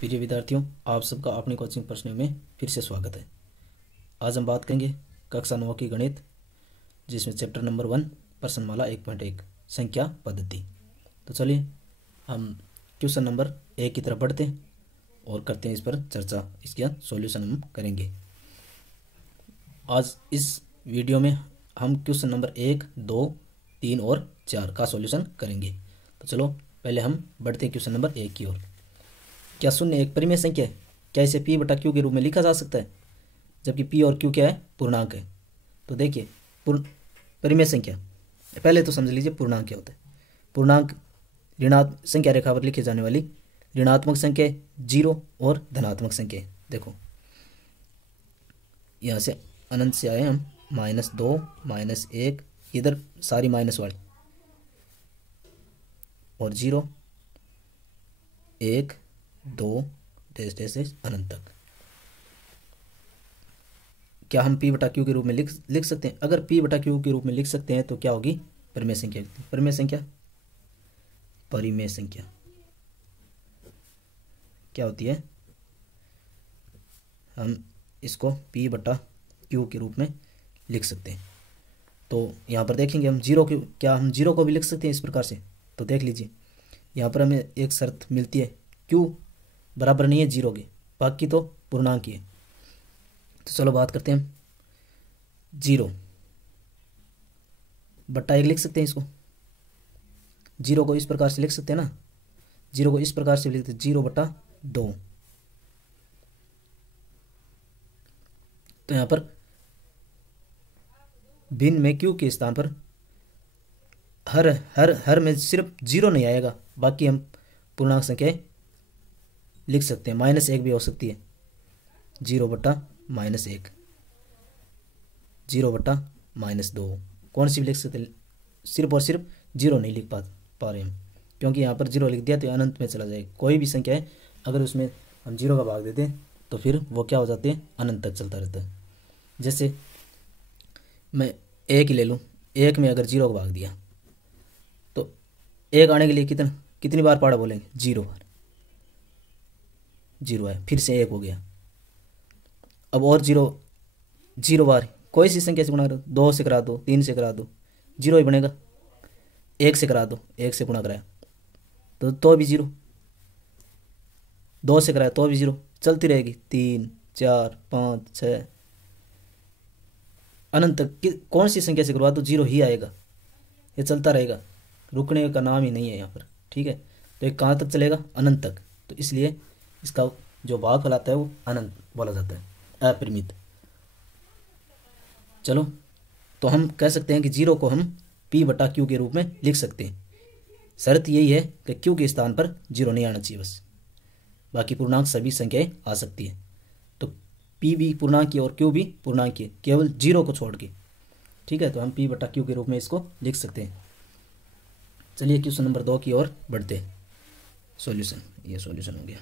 प्रिय विद्यार्थियों, आप सबका अपनी कोचिंग प्रश्नों में फिर से स्वागत है। आज हम बात करेंगे कक्षा 9 की गणित, जिसमें चैप्टर नंबर 1 प्रश्नमाला 1.1 संख्या पद्धति। तो चलिए हम क्वेश्चन नंबर 1 की तरफ बढ़ते हैं और करते हैं इस पर चर्चा। इसका सॉल्यूशन हम करेंगे। आज इस वीडियो में हम क्वेश्चन नंबर 1, 2, 3 और 4 का सॉल्यूशन करेंगे। तो चलो पहले हम बढ़ते हैं क्वेश्चन नंबर 1 की ओर। क्या शून्य एक परिमेय संख्या है? क्या इसे p बटा q के रूप में लिखा जा सकता है, जबकि p और q क्या है? पूर्णांक है। तो देखिए परिमेय संख्या, पहले तो समझ लीजिए पूर्णांक क्या होता है। पूर्णांक ऋणात्मक संख्या रेखा पर लिखी जाने वाली ऋणात्मक संख्या, जीरो और धनात्मक संख्या। देखो यहाँ से अनंत से आए हम, -2, -1, इधर सारी माइनस वाली, और 0, 1, 2 से अनंत तक। क्या हम p बटा q के रूप में लिख सकते हैं? अगर p बटा q के रूप में लिख सकते हैं तो क्या होगी? परिमेय संख्या। परिमेय संख्या क्या होती है? हम इसको p बटा q के रूप में लिख सकते हैं। तो यहाँ पर देखेंगे हम क्या हम जीरो को भी लिख सकते हैं इस प्रकार से? तो देख लीजिए, यहाँ पर हमें एक शर्त मिलती है, q बराबर नहीं है जीरो के, बाकी तो पूर्णांक ही है। तो चलो बात करते हैं हम, 0 बटा 1 लिख सकते हैं इसको। जीरो को इस प्रकार से लिख सकते हैं ना, जीरो को इस प्रकार से लिखते हैं 0 बटा 2। तो यहाँ पर भिन्न में q के स्थान पर हर में सिर्फ 0 नहीं आएगा, बाकी हम पूर्णांक संख्या लिख सकते हैं। -1 भी हो सकती है, 0 बटा -1, 0 बटा -2, कौन सी भी लिख सकते हैं। सिर्फ और सिर्फ 0 नहीं लिख पा रहे हम, क्योंकि यहाँ पर 0 लिख दिया तो अनंत में चला जाएगा। कोई भी संख्या है अगर उसमें हम 0 का भाग देते हैं तो फिर वो क्या हो जाते हैं? अनंत तक चलता रहता है। जैसे मैं 1 ही ले लूँ, 1 में अगर 0 का भाग दिया तो 1 आने के लिए कितनी बार पहाड़ा बोलेंगे? 0 बार। 0 है, फिर से 1 हो गया। अब और 0 बार कोई सी संख्या से गुणा करो, 2 से करा दो, 3 से करा दो, 0 ही बनेगा। 1 से करा दो, 1 से गुणा कराया तो भी 0, 2 से कराया तो भी 0, चलती रहेगी। 3, 4, 5, 6 अनंत तक कौन सी संख्या से करवा दो 0 ही आएगा। ये चलता रहेगा, रुकने का नाम ही नहीं है यहाँ पर। ठीक है, तो ये कहाँ तक चलेगा? अनंत तक। तो इसलिए इसका जो भागफल आता है वो अनंत बोला जाता है, अपरिमित। चलो, तो हम कह सकते हैं कि 0 को हम p बटा q के रूप में लिख सकते हैं। शर्त यही है कि q के स्थान पर 0 नहीं आना चाहिए बस, बाकी पूर्णांक सभी संख्याएं आ सकती है। तो p भी पूर्णांक है और q भी पूर्णांक है, केवल 0 को छोड़ के। ठीक है, तो हम p बटा q के रूप में इसको लिख सकते हैं। चलिए क्वेश्चन नंबर 2 की ओर बढ़ते हैं। सॉल्यूशन, ये सॉल्यूशन हो गया।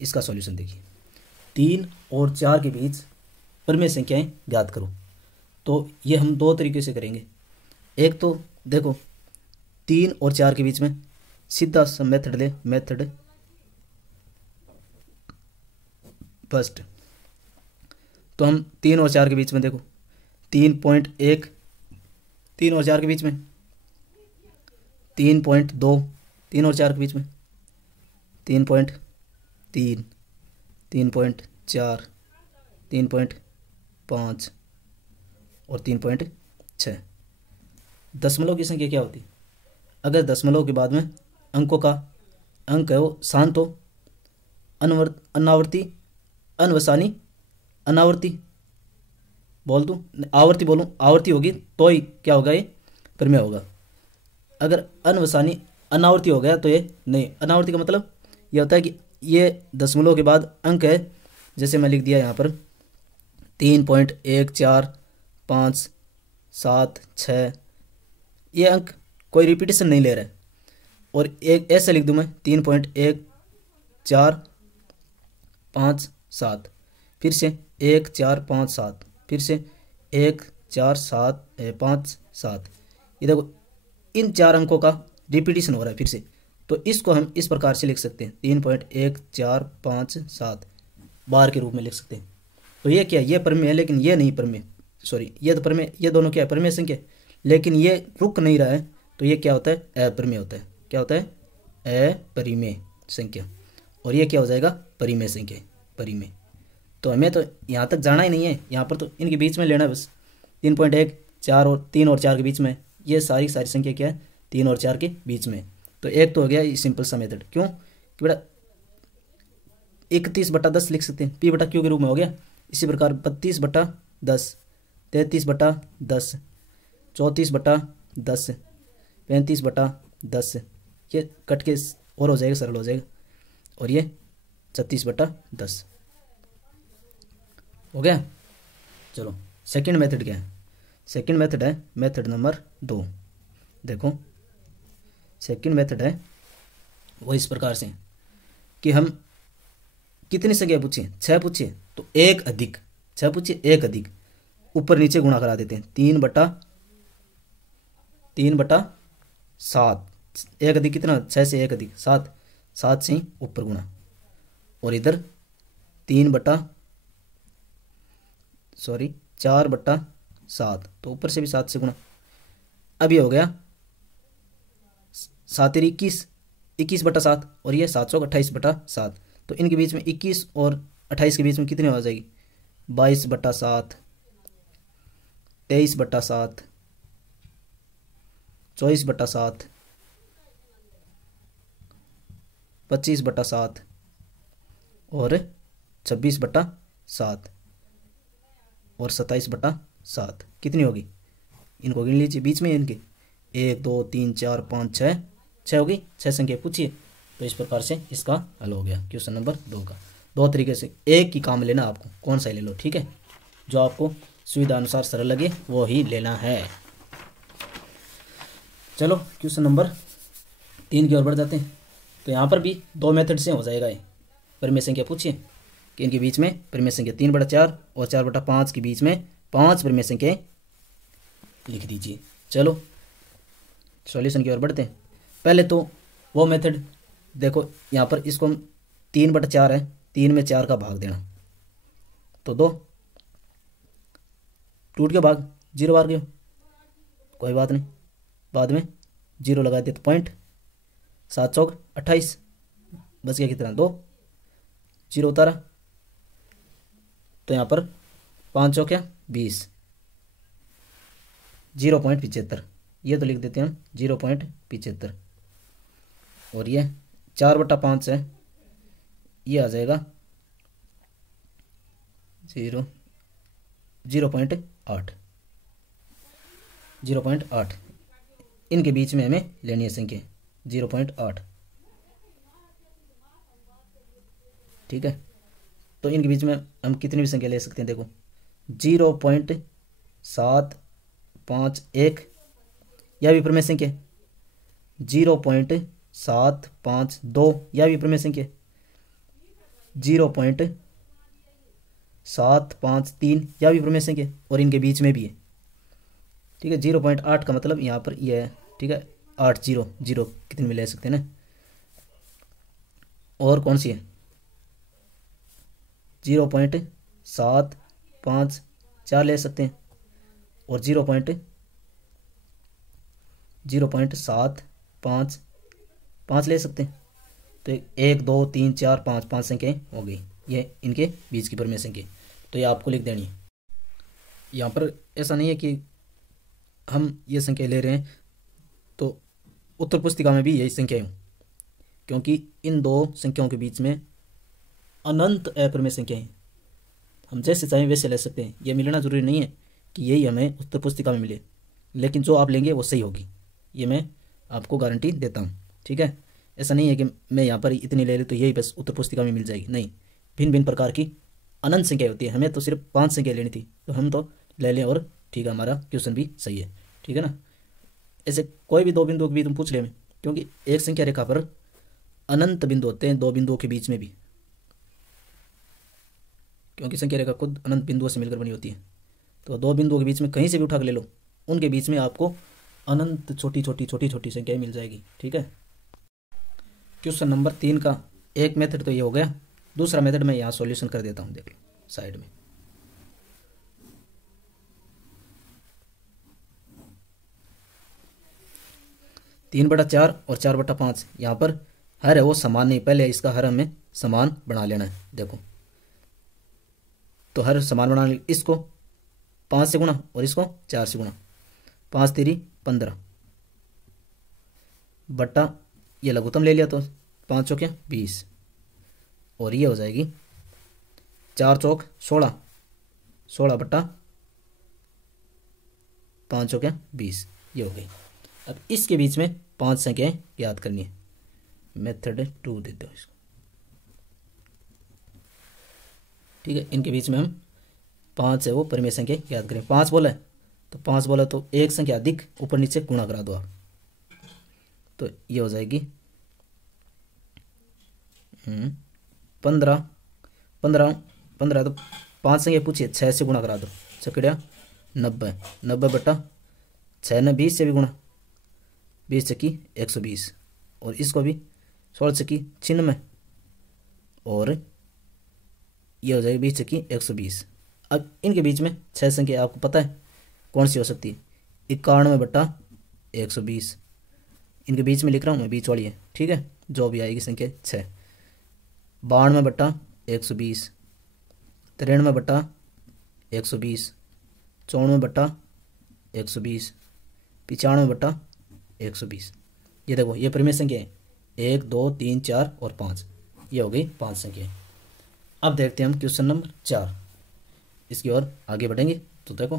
इसका सॉल्यूशन देखिए, 3 और 4 के बीच परिमेय संख्याएं ज्ञात करो। तो ये हम 2 तरीके से करेंगे। एक तो देखो 3 और 4 के बीच में सीधा सा मेथड ले, मेथड फर्स्ट। तो हम 3 और 4 के बीच में देखो 3.1, 3 और 4 के बीच में 3.2, 3 और 4 के बीच में 3.3, 3.4, 3.5 और 3.6। दशमलव की संख्या क्या होती है? अगर दशमलव के बाद में अंक है वो शांत हो, अनावर्ती, अनवसानी, अनावर्ती बोल दूँ, आवर्ती बोलूँ, आवर्ती होगी तो ही क्या होगा? ये परिमेय होगा। अगर अनवसानी अनावर्ती हो गया तो ये नहीं। अनावर्ती का मतलब ये होता है कि ये दशमलव के बाद अंक है, जैसे मैं लिख दिया यहाँ पर 3.14576, ये अंक कोई रिपीटेशन नहीं ले रहा है। और एक ऐसे लिख दूँ मैं 3.1457, फिर से 1457, फिर से 14757। ये देखो इन 4 अंकों का रिपीटेशन हो रहा है फिर से। तो इसको हम इस प्रकार से लिख सकते हैं 3.1457 बार के रूप में लिख सकते हैं। तो ये क्या है, ये परिमेय है, लेकिन ये नहीं परिमेय, सॉरी ये तो परिमेय, ये दोनों क्या है, परिमेय संख्या, लेकिन ये रुक नहीं रहा है, तो ये क्या होता है, अपरिमेय होता है। क्या होता है, अपरिमेय संख्या। और ये क्या हो जाएगा, परिमेय संख्या, परिमेय। तो हमें तो यहाँ तक जाना ही नहीं है, यहाँ पर तो इनके बीच में लेना है बस। 3.1 4 और 3 और 4 के बीच में, ये सारी संख्या क्या है, 3 और 4 के बीच में। तो एक तो हो गया ये सिंपल सा मेथड। क्यों कि बेटा 31/10 लिख सकते हैं, P/Q के रूप में हो गया। इसी प्रकार 32/10, 33/10, 34/10, 35/10, ये कट के और हो जाएगा, सरल हो जाएगा। और ये 36/10 हो गया। चलो सेकंड मेथड क्या है, सेकंड मेथड है मेथड नंबर 2। देखो सेकंड मेथड है वो इस प्रकार से कि हम कितनी संख्या पूछिए, 6 पूछिए तो 1 अधिक 6 पूछिए 1 अधिक, ऊपर नीचे गुणा करा देते हैं। 3/7, 1 अधिक कितना, 6 से 1 अधिक 7, 7 से ही ऊपर गुणा। और इधर 4/7, तो ऊपर से भी 7 से गुणा। अब ये हो गया 7 21, 21/7, और ये 7 28/7। तो इनके बीच में 21 और 28 के बीच में कितनी हो जाएगी, 22/7, 23/7, 24/7, 25/7 और 26/7 और 27/7। कितनी होगी, इनको गिन लीजिए, बीच में इनके 1 2 3 4 5 6, 6 होगी, 6 संख्या पूछिए। तो इस प्रकार से इसका हल हो गया क्वेश्चन नंबर 2 का। 2 तरीके से, एक ही काम लेना आपको, कौन सा ही ले लो, ठीक है, जो आपको सुविधा अनुसार सरल लगे वो ही लेना है। चलो क्वेश्चन नंबर 3 की ओर बढ़ जाते हैं। तो यहाँ पर भी 2 मेथड से हो जाएगा ये। परिमेय संख्या पूछिए कि इनके बीच में परिमेय संख्या 3/4 और 4/5 के बीच में 5 परिमेय संख्याएं लिख दीजिए। चलो सॉल्यूशन की ओर बढ़ते हैं। पहले तो वो मेथड देखो, यहाँ पर इसको हम 3/4 है, 3 में 4 का भाग देना, तो 2 टूट के भाग, 0 बार क्यों, कोई बात नहीं, बाद में 0 लगा दिया तो पॉइंट, 7 चौक 28, बच गया कितना, 2, 0 उतारा, तो यहाँ पर 5 चौक 20, 0.75, ये तो लिख देते हैं हम 0.75। और ये 4/5 है, ये आ जाएगा 0.8। इनके बीच में हमें लेनी है संख्या 0.8, ठीक है। तो इनके बीच में हम कितनी भी संख्या ले सकते हैं, देखो 0.751, यह भी परिमेय संख्या, 0.752, यह भी परिमेय संख्या, 0.753, यह भी परिमेय संख्या, और इनके बीच में भी है, ठीक है। 0.8 का मतलब यहाँ पर यह है, ठीक है, 8 0 0 कितने में ले सकते हैं ना। और कौन सी है, 0.754 ले सकते हैं, और 0.755 ले सकते हैं। तो 1 2 3 4 5 5 संख्याएं हो गई, ये इनके बीच की परिमेय संख्या। तो ये आपको लिख देनी है। यहाँ पर ऐसा नहीं है कि हम ये संख्या ले रहे हैं तो उत्तर पुस्तिका में भी यही संख्याएं हों, क्योंकि इन 2 संख्याओं के बीच में अनंत अपरिमेय संख्याएं, हम जैसे चाहें वैसे ले सकते हैं। ये मिलना जरूरी नहीं है कि यही हमें उत्तर पुस्तिका में मिले, लेकिन जो आप लेंगे वो सही होगी, ये मैं आपको गारंटी देता हूँ, ठीक है। ऐसा नहीं है कि मैं यहाँ पर इतनी ले लूँ तो यही बस उत्तर पुस्तिका में मिल जाएगी, नहीं, भिन्न भिन्न प्रकार की अनंत संख्या होती है। हमें तो सिर्फ 5 संख्या लेनी थी, तो हम तो ले लें, और ठीक है, हमारा क्वेश्चन भी सही है, ठीक है ना। ऐसे कोई भी 2 बिंदुओं के बीच तुम पूछ ले, क्योंकि एक संख्या रेखा पर अनंत बिंदु होते हैं 2 बिंदुओं के बीच में भी, क्योंकि संख्या रेखा खुद अनंत बिंदुओं से मिलकर बनी होती है। तो 2 बिंदुओं के बीच में कहीं से भी उठा कर ले लो, उनके बीच में आपको अनंत छोटी छोटी संख्याएं मिल जाएगी, ठीक है। क्वेश्चन नंबर 3 का एक मेथड तो ये हो गया, दूसरा मेथड मैं यहाँ सॉल्यूशन कर देता हूँ। देख लो साइड में। तीन बटा चार और 4/5 यहाँ पर हर है वो समान नहीं, पहले इसका हर हमें समान बना लेना है। देखो तो हर समान बनाने इसको 5 से गुणा और इसको 4 से गुणा, 5 तेरी 15 बट्टा ये लघुत्तम ले लिया तो 5 चौके 20 और ये हो जाएगी 4 चौक 16, 16 बट्टा 5 चौके 20, ये हो गई। अब इसके बीच में 5 संख्याएं याद करनी है। मेथड 2 देते हो इसको, ठीक है। इनके बीच में हम 5 है वो परिमेय संख्या याद करें। 5 बोला है तो 5 बोला तो एक संख्या अधिक ऊपर नीचे गुणा करा दो आप, तो ये हो जाएगी 15 तो 5 संख्या पूछिए 6 से गुणा करा दो, चकड़िया 90 बट्टा 6 ने 20 से भी गुणा, 20 चक्की 120 और इसको भी 16 चक्की 96 और ये हो जाएगी 20 चक्की 120। अब इनके बीच में 6 संख्या आपको पता है कौन सी हो सकती है, 91 बट्टा 120। इनके बीच में लिख रहा हूँ मैं, बीच वाली है, ठीक है। जो भी आएगी संख्या 6, 92 बट्टा 120, 93 बट्टा 120, 94 बट्टा 120, 95 बट्टा 120। ये देखो ये परिमेय संख्या है, 1 2 3 4 और 5, ये हो गई 5 संख्या। अब देखते हैं हम क्वेश्चन नंबर 4, इसकी ओर आगे बढ़ेंगे। तो देखो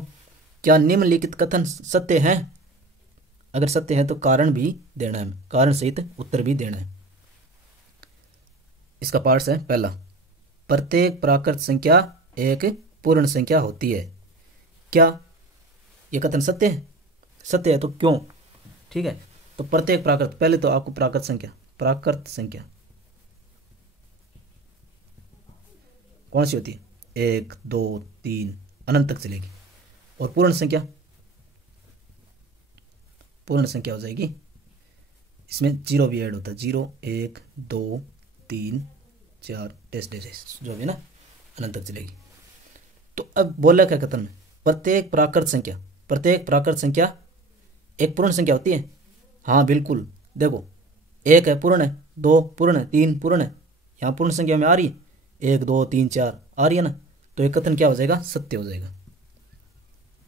क्या निम्नलिखित कथन सत्य है? अगर सत्य है तो कारण भी देना है, कारण सहित उत्तर भी देना है। इसका पार्ट्स है, पहला प्रत्येक प्राकृत संख्या एक पूर्ण संख्या होती है। क्या यह कथन सत्य है? सत्य है तो क्यों? ठीक है, तो प्रत्येक प्राकृत, पहले तो आपको प्राकृत संख्या कौन सी होती है? 1 2 3 अनंत तक चलेगी। और पूर्ण संख्या हो जाएगी, इसमें जीरो भी ऐड होता है, 0 1 2 3 4 डैश डैश जो भी ना अनंत तक चलेगी। तो अब बोला क्या कथन में, प्रत्येक प्राकृत संख्या एक पूर्ण संख्या होती है। हाँ बिल्कुल, देखो 1 है पूर्ण है, 2 पूर्ण है, 3 पूर्ण है, यहाँ पूर्ण संख्या में आ रही है 1 2 3 4 आ रही है ना, तो एक कथन क्या हो जाएगा? सत्य हो जाएगा,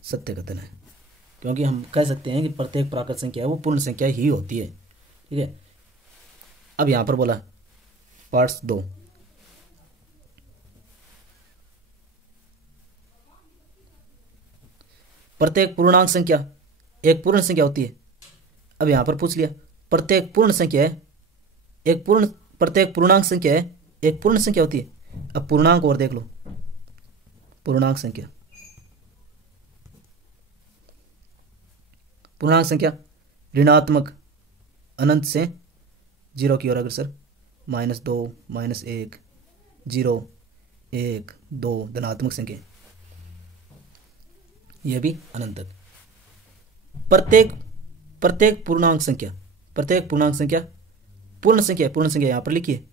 सत्य कथन है। क्योंकि हम कह सकते हैं कि प्रत्येक प्राकृत संख्या है वो पूर्ण संख्या ही होती है, ठीक है। अब यहां पर बोला पार्ट्स 2, प्रत्येक पूर्णांक संख्या एक पूर्ण संख्या होती है। अब यहां पर पूछ लिया प्रत्येक पूर्णांक संख्या है एक पूर्ण संख्या होती है। अब पूर्णांक और देख लो, पूर्णांक संख्या ऋणात्मक अनंत से 0 की ओर अग्रसर, -2 -1 0 1 2 धनात्मक संख्या, यह भी अनंत तक। प्रत्येक पूर्णांक संख्या पूर्ण संख्या यहां पर लिखिए,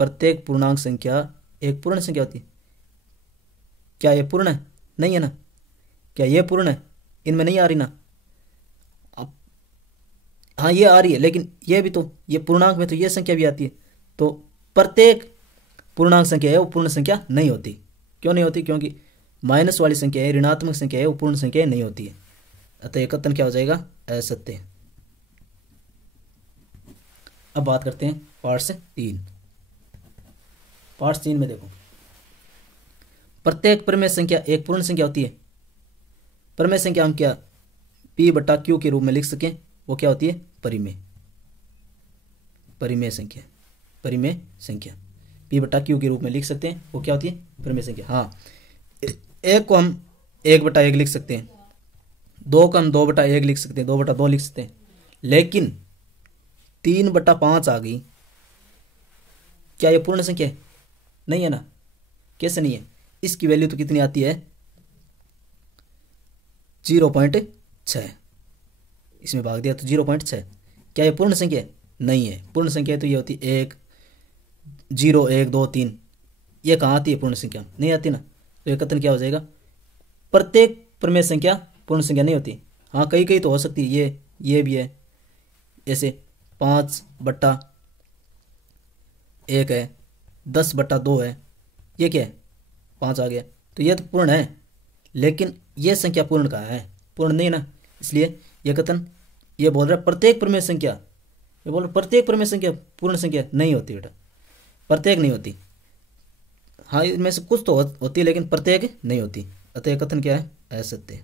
प्रत्येक पूर्णांक संख्या एक पूर्ण संख्या होती है। क्या यह पूर्ण है? नहीं है ना। क्या यह पूर्ण है? इनमें नहीं आ रही ना। अब हाँ ये आ रही है, लेकिन यह भी तो, ये पूर्णांक में तो यह संख्या भी आती है। तो प्रत्येक पूर्णांक संख्या है वो पूर्ण संख्या नहीं होती। क्यों नहीं होती? क्योंकि माइनस वाली संख्या है, ऋणात्मक संख्या है, वो पूर्ण संख्या नहीं होती है। अतः एक कथन क्या हो जाएगा? असत्य। अब बात करते हैं पार्ट्स 3। पार्ट्स 3 में देखो, प्रत्येक परिमेय संख्या एक पूर्ण संख्या होती है। परिमेय संख्या हम क्या P बटा Q के रूप में लिख सकें, वो क्या होती है? परिमेय संख्या P बटा Q के रूप में लिख सकते हैं, वो क्या होती है? परिमेय संख्या। हाँ, एक को हम 1/1 लिख सकते हैं, 2 को हम 2/1 लिख सकते हैं, 2/2 लिख सकते हैं, लेकिन 3/5 आ गई, क्या ये पूर्ण संख्या है? नहीं है ना। कैसे नहीं है? इसकी वैल्यू तो कितनी आती है? 0.6। इसमें भाग दिया तो 0.6। क्या ये पूर्ण संख्या है? नहीं है। पूर्ण संख्या तो ये होती है 1 0 1 2 3। ये कहाँ आती है? पूर्ण संख्या नहीं आती ना। तो ये कथन क्या हो जाएगा? प्रत्येक प्रमेय संख्या पूर्ण संख्या नहीं होती। हाँ, कई कई तो हो सकती है, ये भी है। जैसे 5/1 है, 10/2 है, ये क्या है? 5 आ गया, तो ये तो पूर्ण है। लेकिन ये संख्या पूर्ण कहाँ है? पूर्ण नहीं ना। इसलिए यह कथन ये बोल रहा है प्रत्येक प्रमेय संख्या, ये बोल रहा प्रत्येक प्रमेय संख्या पूर्ण संख्या नहीं होती बेटा, प्रत्येक नहीं होती। हाँ, इनमें से कुछ तो होती है लेकिन प्रत्येक नहीं होती। अतः कथन क्या है? असत्य है।